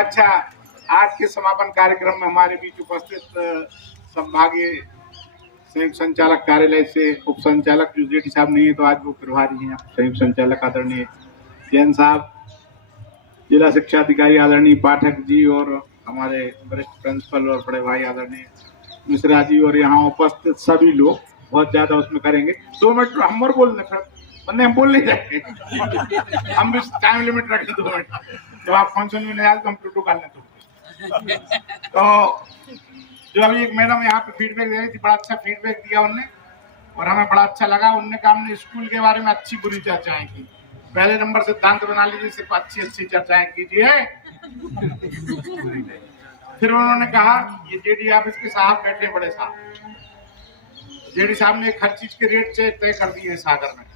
अच्छा, आज के समापन कार्यक्रम में हमारे बीच उपस्थित संभागीय संयुक्त संचालक कार्यालय से उप संचालक जेडी साहब नहीं है, तो आज वो प्रभारी हैं संयुक्त संचालक आदरणीय जैन साहब, जिला शिक्षा अधिकारी आदरणीय पाठक जी और हमारे वरिष्ठ प्रिंसिपल और बड़े भाई आदरणीय मिश्रा जी और यहाँ उपस्थित सभी लोग। बहुत ज्यादा उसमें करेंगे, 2 मिनट हम और बोलने फिर वरना हम बोल नहीं जाएंगे। हम भी टाइम लिमिट रखें 2 मिनट। जब आप फंक्शन में नहीं आए तो हम प्रोटोकॉल नहीं तोड़ते। तो जो अभी एक मैडम यहाँ पे फीडबैक दे रही थी, बड़ा अच्छा फीडबैक दिया उनने और हमें बड़ा अच्छा लगा। उनने कहा हमने स्कूल के बारे में अच्छी बुरी चर्चाएं की। पहले नंबर सिद्धांत बना लीजिए, सिर्फ अच्छी अच्छी चर्चाएं कीजिए। फिर उन्होंने कहा ये जेडी ऑफिस के साहब बैठे बड़े साहब, जेडी साहब ने हर चीज के रेट से तय कर दिए सागर में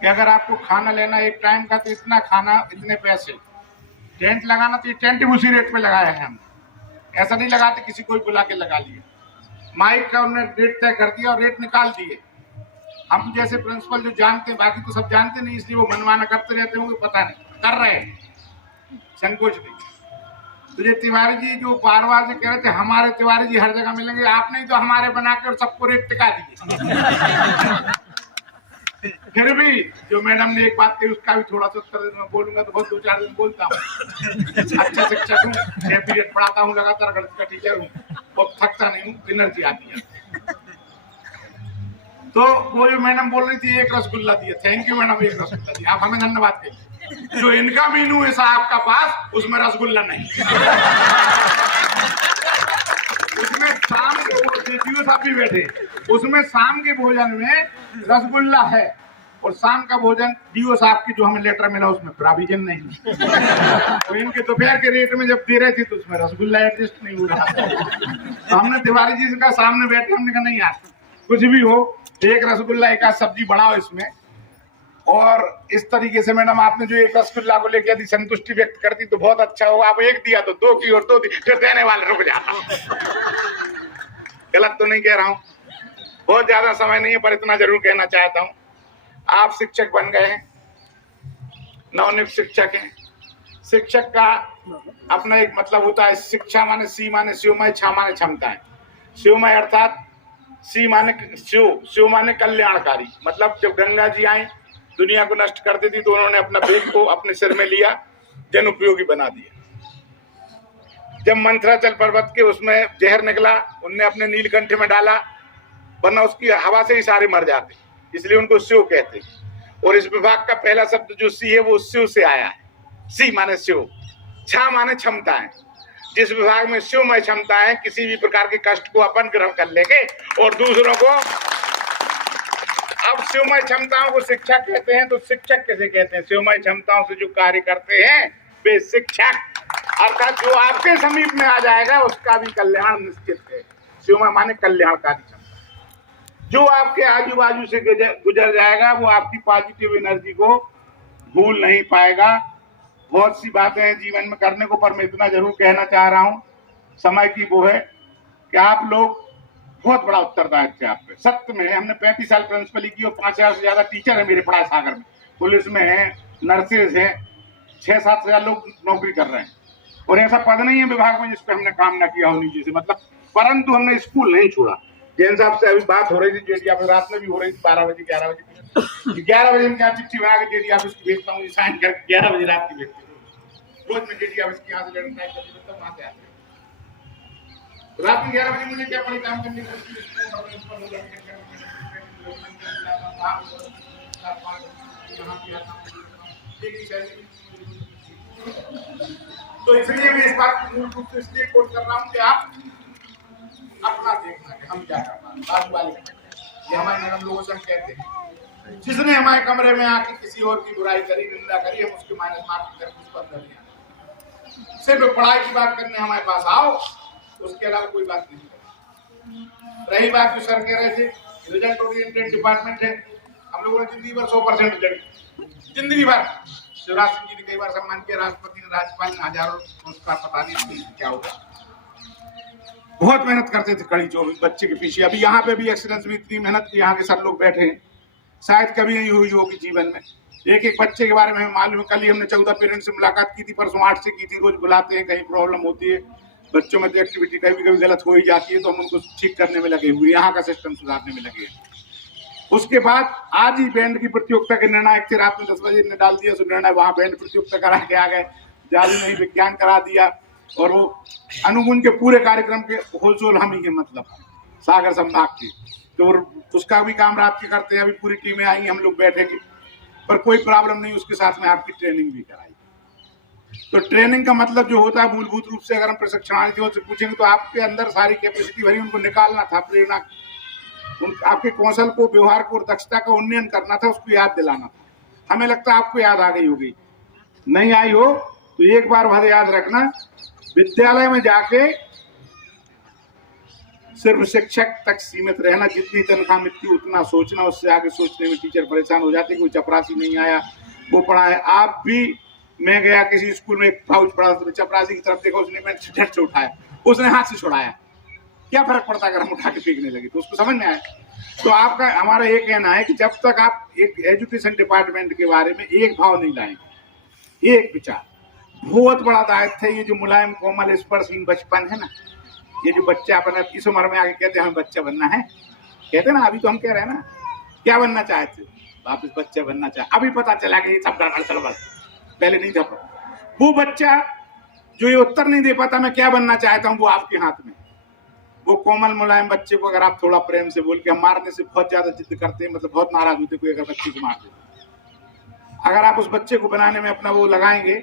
कि अगर आपको खाना लेना एक टाइम का तो इतना खाना इतने पैसे, टेंट लगाना तो ये टेंट भी उसी रेट पे लगाया है हम, ऐसा नहीं लगाते किसी को बुला के लगा लिए। माइक का उन्होंने रेट तय कर दिया और रेट निकाल दिए। हम जैसे प्रिंसिपल जो जानते हैं, बाकी तो सब जानते नहीं, इसलिए वो मनमाना करते रहते होंगे, पता नहीं कर रहे हैं, संकोच नहीं। तो ये तिवारी जी जो बार बार से कह रहे थे हमारे तिवारी जी हर जगह मिलेंगे, आप नहीं तो हमारे बना के और सबको रेट टिका दिए। फिर भी जो मैडम ने एक बात कही उसका भी थोड़ा सा उत्तर मैं बोलूंगा तो बहुत 2-4 दिन बोलता हूँ। अच्छा शिक्षक हूँ, 6 पीरियड पढ़ाता हूँ, लगातार गणित का टीचर हूँ, बहुत थकता नहीं हूँ, एनर्जी आती है। तो वो जो मैडम बोल रही थी 1 रसगुल्ला दिया, थैंक यू मैडम, 1 रसगुल्ला दिया, आप हमें धन्यवाद कहिए। जो इनका मीनू है साहब का पास, उसमें रसगुल्ला नहीं। उसमें शाम को साहब भी बैठे, उसमें शाम के भोजन में रसगुल्ला है और शाम का भोजन डीओ साहब की जो हमें लेटर मिला उसमें प्रोविजन नहीं। तो इनके दोपहर के रेट में जब दे रहे थे तो उसमें रसगुल्ला एडजस्ट नहीं हो रहा था। तो हमने तिवारी जी का सामने बैठे, हमने कहा नहीं यार कुछ भी हो, 1 रसगुल्ला 1 आध सब्जी बढ़ाओ इसमें। और इस तरीके से मैडम आपने जो 1 रसगुल्ला को लेकर यदि संतुष्टि व्यक्त कर दी तो बहुत अच्छा होगा। आप 1 दिया तो 2 की और 2 दी, फिर देने वाले रुक जाता। गलत तो नहीं कह रहा हूँ, बहुत ज्यादा समय नहीं है, पर इतना जरूर कहना चाहता हूँ, आप शिक्षक बन गए हैं, नवनियुक्त शिक्षक हैं। शिक्षक का अपना एक मतलब होता है, शिक्षा माने सी माने शिवमय, छा माने क्षमता है। शिवमय अर्थात सी माने शिव माने कल्याणकारी। मतलब जब गंगा जी आई दुनिया को नष्ट कर दी थी तो उन्होंने अपना बेग को अपने सिर में लिया, जन उपयोगी बना दिया। जब मंथराचल पर्वत के उसमें जहर निकला, उनने अपने नीलकंठ में डाला, वरना उसकी हवा से ही सारे मर जाते, इसलिए उनको शिव कहते। और इस विभाग का पहला शब्द जो सी है वो शिव से आया है। सी माने शिव, छा माने क्षमता है। जिस विभाग में शिवमय क्षमता है, किसी भी प्रकार के कष्ट को अपन ग्रहण कर लेंगे और दूसरों को। अब शिवमय क्षमताओं को शिक्षा कहते हैं, तो शिक्षक कैसे कहते हैं? शिवमय क्षमताओं से जो कार्य करते हैं वे शिक्षक, अर्थात जो आपके समीप में आ जाएगा उसका भी कल्याण निश्चित है। शिवमय माने कल्याणकारी क्षमता, जो आपके आजू बाजू से गुजर जाएगा वो आपकी पॉजिटिव एनर्जी को भूल नहीं पाएगा। बहुत सी बातें हैं जीवन में करने को, पर मैं इतना जरूर कहना चाह रहा हूं, समय की वो है कि आप लोग बहुत बड़ा उत्तरदायित्व है आप पे। सत्य में हमने 35 साल प्रिंसिपली की और 5000 से ज्यादा टीचर है मेरे पढ़ाए सागर में, पुलिस में है, नर्सेज है, 6-7 हजार लोग नौकरी कर रहे हैं और ऐसा पद नहीं है विभाग में जिसपे हमने काम ना किया हो नीचे से, मतलब। परंतु हमने स्कूल नहीं छोड़ा। जैन साहब से अभी बात हो रही थी, जेडी ऑफिस रात में भी हो रही थी, 12 बजे 11 बजे 11 बजे मैं चिट्ठी बना के जेडी ऑफिस की भेजता हूँ, साइन करके 11 बजे रात की भेजती हूँ। रोज मैं जेडी ऑफिस की यहाँ से लड़ना है, वहां से आते रात में 11 बजे मुझे क्या पड़े काम करने तो इसलिए मैं इस बात को मूल रूप से इसलिए कोट कर रहा हूँ कि आप अपना देखना है, हम क्या कर रहे हैं। बाजू वाले ये हमारे मैडम लोगों से हम कहते हैं, जिसने हमारे कमरे में आके किसी और की बुराई करी, निंदा करी, हम उसके माइनस मार्क करके उस पर कर लिया। सिर्फ पढ़ाई की बात करने हमारे पास आओ, उसके अलावा कोई बात नहीं। रही बात जो सर कह रहे थे, रिजल्ट ओरिएंटेड डिपार्टमेंट है, हम लोगों ने जिंदगी भर 100% रिजल्ट, जिंदगी भर। शिवराज सिंह जी ने कई बार सम्मान किया, राष्ट्रपति ने, राज्यपाल ने हजारों पुरस्कार, पता नहीं क्या होगा। बहुत मेहनत करते थे कड़ी 24 बच्चे के पीछे। अभी यहाँ पे भी एक्सीलेंस में इतनी मेहनत की, यहाँ के सब लोग बैठे हैं, शायद कभी नहीं हुई होगी जीवन में। एक एक बच्चे के बारे में हमें मालूम है। कल ही हमने 14 पेरेंट्स से मुलाकात की थी, परसों 8 से की थी। रोज बुलाते हैं, कहीं प्रॉब्लम होती है बच्चों में, तो एक्टिविटी कभी कभी गलत हो ही जाती है, तो हम उनको ठीक करने में लगे हुए, यहाँ का सिस्टम सुधारने में लगे हैं। उसके बाद आज ही बैंड की प्रतियोगिता के निर्णायक थे, रात में 10 बजे ने डाल दिया, सो निर्णय वहां बैंड प्रतियोगिता करा के आ गए, जाली नहीं विज्ञान करा दिया, और वो अनुगुण के पूरे कार्यक्रम के होलसोल हम ही है, मतलब सागर संभाग की। तो उसका भी काम रात के करते हैं। अभी पूरी टीमें आई, हम लोग बैठेंगे, पर कोई प्रॉब्लम नहीं, उसके साथ में आपकी ट्रेनिंग भी कराई। तो ट्रेनिंग का मतलब जो होता है मूलभूत रूप से, अगर हम प्रशिक्षणार्थियों से पूछेंगे तो आपके अंदर सारी कैपेसिटी भरी, उनको निकालना था, प्रेरणा, आपके कौशल को, व्यवहार को और दक्षता का उन्नयन करना था, उसको याद दिलाना था। हमें लगता है आपको याद आ गई होगी, नहीं आई हो तो एक बार भर याद रखना, विद्यालय में जाके सिर्फ शिक्षक तक सीमित रहना, जितनी तनख्वाह मिलती उतना सोचना, उससे आगे सोचने में टीचर परेशान हो जाते, कोई चपरासी नहीं आया वो पढ़ा है। आप भी, मैं गया किसी स्कूल में, एक पाउच पड़ा, तो चपरासी की तरफ देखा, उसने मैं झट से उठाया, उसने हाथ से छुड़ाया, क्या फर्क पड़ता अगर हम उठा के फेंकने लगे, तो उसको समझ में आया। तो आपका, हमारा ये कहना है कि जब तक आप एक एजुकेशन डिपार्टमेंट के बारे में एक भाव नहीं लाएंगे, एक विचार, बहुत बड़ा दायित्व है ये जो मुलायम कोमल स्पर्शहीन बचपन है ना, ये जो बच्चा अपना इस उम्र में आके कहते हैं हमें बच्चा बनना है, कहते हैं ना, अभी तो हम कह रहे हैं ना, क्या बनना चाहते, वापिस बच्चा बनना चाहे, अभी पता चला कि सब गड़बड़, पहले नहीं था। वो बच्चा जो ये उत्तर नहीं दे पाता मैं क्या बनना चाहता हूँ, वो आपके हाथ में। वो कोमल मुलायम बच्चे को अगर आप थोड़ा प्रेम से बोल के, हम मारने से बहुत ज्यादा जिद करते हैं, मतलब बहुत नाराज होते कोई अगर बच्चे को मार दे, अगर आप उस बच्चे को बनाने में अपना वो लगाएंगे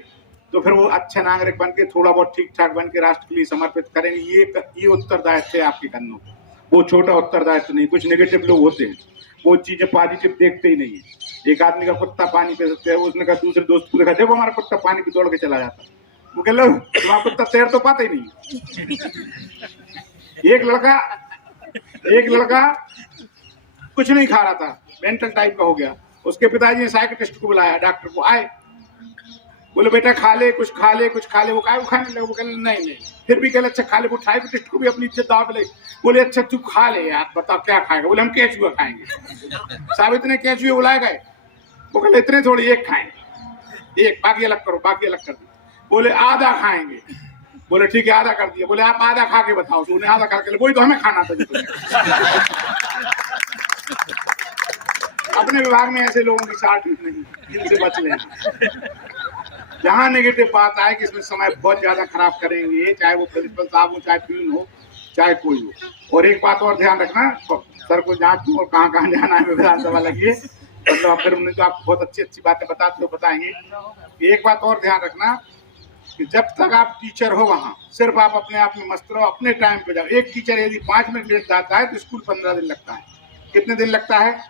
तो फिर वो अच्छा नागरिक बन के, थोड़ा बहुत ठीक ठाक बन के राष्ट्र के लिए समर्पित करेंगे। ये उत्तरदायित्व है आपके कन्नों, वो छोटा उत्तरदायित्व नहीं। कुछ नेगेटिव लोग होते हैं, वो चीजें पॉजिटिव देखते ही नहीं है। एक आदमी का कुत्ता पानी पी सकते हैं, उसने कहा दूसरे दोस्त को देखा, देखो हमारा कुत्ता पानी पे दौड़ के चला जाता, वो कह लो तुम्हारा कुत्ता तैर तो पाता ही नहीं। एक लड़का कुछ नहीं खा रहा था, मेंटल टाइप का हो गया, उसके पिताजी ने साइकियाट्रिस्ट को बुलाया, डॉक्टर को, आए, बोले बेटा खा ले, कुछ खा ले, कुछ खा ले, वो खाने लगे, वो कहने नहीं, फिर भी कहले अच्छा खा ले, वो साइकियाट्रिस्ट को भी अपनी इज्जत दाव पे लगी, बोले अच्छा तू खा ले यार, बता क्या खाएगा, बोले हम केचुआ खाएंगे। साबित ने केचुए बुलाए गए, वो कहले इतने थोड़ी, एक खाएंगे, एक, बाकी अलग करो, बाकी अलग कर दो, बोले आधा खाएंगे, बोले ठीक है आधा कर दिया, बोले आप आधा खा के बताओ, तो उन्हें आधा खा के, वही तो हमें खाना था। अपने विभाग में ऐसे लोगों की साथ नहीं, इनसे बच लेना। जहां नेगेटिव बात आए कि इसमें समय बहुत ज्यादा खराब करेंगे, चाहे वो प्रिंसिपल साहब हो, चाहे प्यून हो, चाहे कोई हो। और एक बात और ध्यान रखना, सर को जहाँ क्यों और कहाँ कहाँ जाना है विधानसभा लगी है, मतलब फिर उन्हें तो आप बहुत अच्छी अच्छी बातें बताते हो, बताएंगे। एक बात और ध्यान रखना कि जब तक आप टीचर हो वहाँ सिर्फ आप अपने आप में मस्त रहो, अपने टाइम पे जाओ। एक टीचर यदि 5 मिनट लेट जाता है तो स्कूल 15 दिन लगता है। कितने दिन लगता है?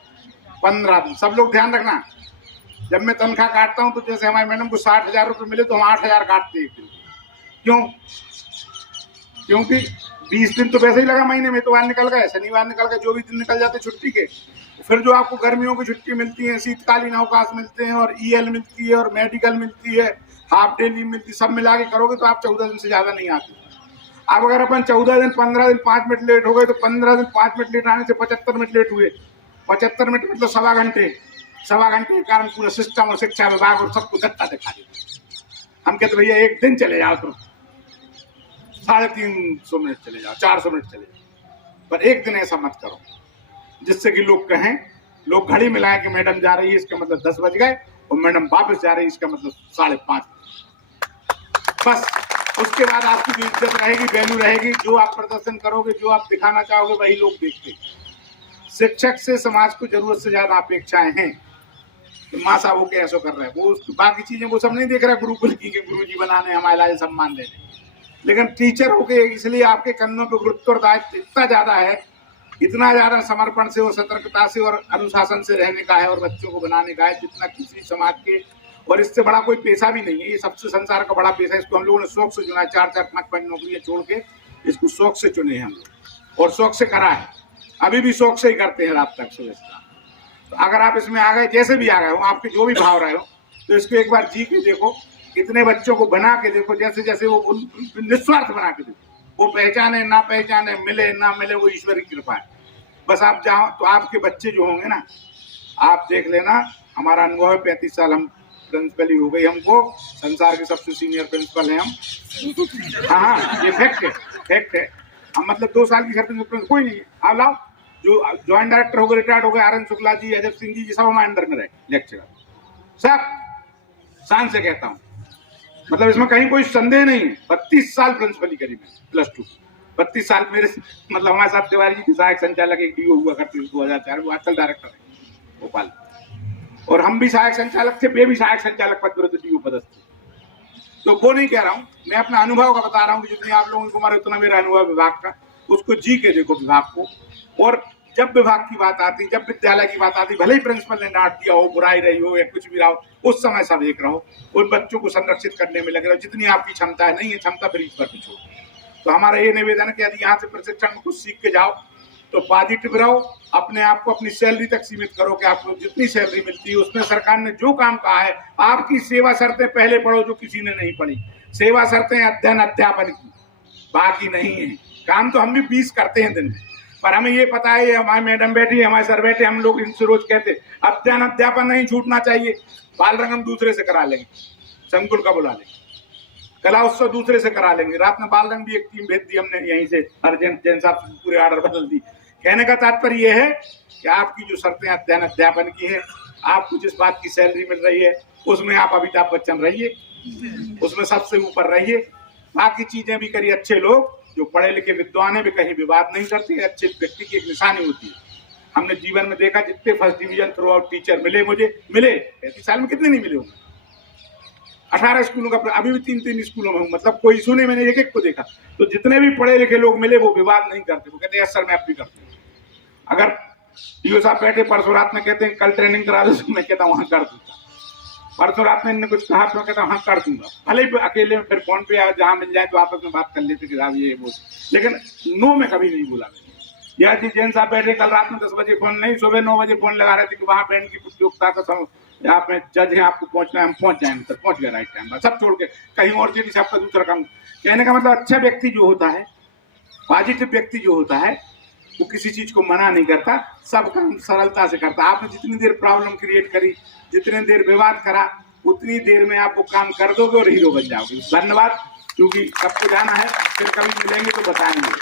15 दिन। सब लोग ध्यान रखना, जब मैं तनख्वाह काटता हूँ तो जैसे हमारे मैडम को 60,000 रुपये मिले तो हम 8,000 काटते हैं। क्यों? क्योंकि 20 दिन तो वैसे ही लगा महीने में, इतवार निकल गए, शनिवार निकल गए, जो भी दिन निकल जाते छुट्टी के, फिर जो आपको गर्मियों की छुट्टी मिलती है, शीतकालीन अवकाश मिलते हैं, और ईएल मिलती है, और मेडिकल मिलती है, हाफ डे लीव मिलती है, सब मिला के करोगे तो आप 14 दिन से ज्यादा नहीं आते। अब अगर अपन 14 दिन 15 दिन 5 मिनट लेट हो गए तो 15 दिन 5 मिनट लेट आने से 75 मिनट लेट हुए। 75 मिनट मतलब सवा घंटे के कारण पूरा सिस्टम और शिक्षा विभाग और सबको धक्का दिखा देता। हम कहते भैया एक दिन चले जाओ तो 350 मिनट चले जाओ, 400 मिनट चले जाओ, पर एक दिन ऐसा मत करो जिससे कि लोग कहें, लोग घड़ी मिलाएं कि मैडम जा रही है इसका मतलब 10 बज गए, और मैडम वापस जा रही है इसका मतलब 5:30। बस उसके बाद आपकी जो इज्जत रहेगी, वैल्यू रहेगी, जो आप प्रदर्शन करोगे, जो आप दिखाना चाहोगे, वही लोग देखते। शिक्षक से समाज को जरूरत से ज्यादा अपेक्षाएं हैं। तो माँ साहब वो कैसे कर रहे हैं, वो बाकी चीजें वो सब नहीं देख रहा, गुरुकुल की गुरुजी बनाने, हमारे सम्मान देने, लेकिन टीचर हो गए इसलिए आपके कन्नों पे गुरुत्व और दायित्व इतना ज्यादा है, इतना ज्यादा समर्पण से और सतर्कता से और अनुशासन से रहने का है और बच्चों को बनाने का है, जितना किसी समाज के, और इससे बड़ा कोई पेशा भी नहीं है। ये सबसे संसार का बड़ा पेशा है। इसको हम लोगों ने शौक से चुना है, 4-4 5-5 नौकरियां छोड़ के इसको शौक से चुने हैं हम लोग, और शौक से करा है, अभी भी शौक से ही करते हैं रात तक सुबह। तो अगर आप इसमें आ गए, जैसे भी आ गए हो, आपके जो भी भाव रहे हो, तो इसको एक बार जी के देखो, इतने बच्चों को बना के देखो, जैसे जैसे वो निस्वार्थ बना के देखो, वो पहचाने ना पहचाने, मिले ना मिले, वो ईश्वर की कृपा है। बस आप जाओ तो आपके बच्चे जो होंगे ना, आप देख लेना, हमारा अनुभव है, 35 साल हम प्रिंसिपल ही हो गई हमको, संसार के सबसे सीनियर प्रिंसिपल हैं हम। हाँ, ये फैक्ट है। हम मतलब 2 साल की सर्विस कोई नहीं है। आप लाओ, जो ज्वाइंट डायरेक्टर हो गए, रिटायर्ड हो गए, आर एन शुक्ला जी, अजय सिंह जी, सब हमारे अंडर में रहे लेक्चरर, सब शान से कहता हूँ, मतलब इसमें कहीं कोई संदेह नहीं है। 32 साल प्रिंसिपल ही करी मैं, +2 32 साल मेरे, मतलब हमारे साथ तिवारी जी की सहायक संचालक एक डीओ हुआ करती 2004, वो आजकल डायरेक्टर है भोपाल, और हम भी सहायक संचालक थे, वे भी सहायक संचालक पद पर डीओ पदस्थ थे। तो वो नहीं कह रहा हूँ, मैं अपना अनुभव का बता रहा हूँ कि जितनी आप लोगों को मारे उतना मेरा अनुभव विभाग का, उसको जी के देखो विभाग को। और जब विभाग की बात आती, जब विद्यालय की बात आती, भले ही प्रिंसिपल ने डांट दिया हो, बुराई रही हो या कुछ भी रहा हो, उस समय सब एक रहो, उन बच्चों को संरक्षित करने में लगे रहो, जितनी आपकी क्षमता है। नहीं है क्षमता, फिर ईश्वर पर छोड़ो। तो हमारा ये निवेदन है कि यदि यहाँ से प्रशिक्षण में कुछ सीख के जाओ तो पॉजिटिव रहो, अपने आप को अपनी सैलरी तक सीमित करो कि आपको जितनी सैलरी मिलती है उसमें सरकार ने जो काम कहा है, आपकी सेवा शर्तें पहले पढ़ो जो किसी ने नहीं पढ़ी। सेवा शर्तें अध्ययन अध्यापन की, बाकी नहीं है। काम तो हम भी 20 करते हैं दिन में, पर हमें ये पता है, हमारे मैडम बैठी, हमारे सर बैठे, हम लोग इनसे रोज कहते अध्ययन अध्यापन नहीं छूटना चाहिए। बाल रंग हम दूसरे से करा लेंगे, संकुल का बुला लेंगे, कला उत्सव दूसरे से करा लेंगे। रात में बाल रंग भी एक टीम भेज दी हमने यहीं से, अर्जेंट जैन साहब पूरे ऑर्डर बदल दी। कहने का तात्पर्य यह है कि आपकी जो शर्तें अध्ययन अध्यापन की है, आपको जिस बात की सैलरी मिल रही है उसमें आप अमिताभ बच्चन रहिए, उसमें सबसे ऊपर रहिए। बाकी चीजें भी करिए। अच्छे लोग जो पढ़े लिखे विद्वान है वे कहीं विवाद नहीं करते, अच्छे व्यक्ति की एक निशानी होती है। हमने जीवन में देखा, जितने first division through out teacher मिले मुझे, मिले 35 साल में कितने नहीं मिले होंगे। 18 स्कूलों का, अभी भी 3-3 स्कूलों में हूँ, मतलब कोई इशू नहीं, मैंने एक को देखा। तो जितने भी पढ़े लिखे लोग मिले वो विवाद नहीं करते, वो कहते हैं सर मैं अब भी करते हूँ। अगर डीओ साहब बैठे परसों रात में कहते हैं कल ट्रेनिंग करा दो, मैं कहता हूँ हाँ कर दूंगा। परसों रात में इन्होंने कुछ कहा तो मैं कहता हूँ हाँ कर दूंगा, भले ही अकेले में, फिर फोन पे जहाँ मिल जाए तो आपस में बात कर लेते कि साहब ये वो, लेकिन नो में कभी नहीं बोला। या जी जैन साहब बैठे कल रात में 10 बजे फोन नहीं, सुबह 9 बजे फोन लगा रहे थे कि वहाँ बैंड की प्रतियोगिता का समय आप में जज है, आपको पहुंचना है, हम पहुंच जाएंगे सर, पहुंच गया राइट टाइम पर, सब छोड़ के कहीं और चीज आपका दूसरा काम। कहने का मतलब अच्छा व्यक्ति जो होता है, पॉजिटिव व्यक्ति जो होता है, वो किसी चीज को मना नहीं करता, सब काम सरलता से करता। आपने जितनी देर प्रॉब्लम क्रिएट करी, जितनी देर विवाद करा, उतनी देर में आप वो काम कर दोगे और हीरो बन जाओगे। धन्यवाद, क्योंकि सबको जाना है, फिर कभी मिलेंगे तो बताएंगे।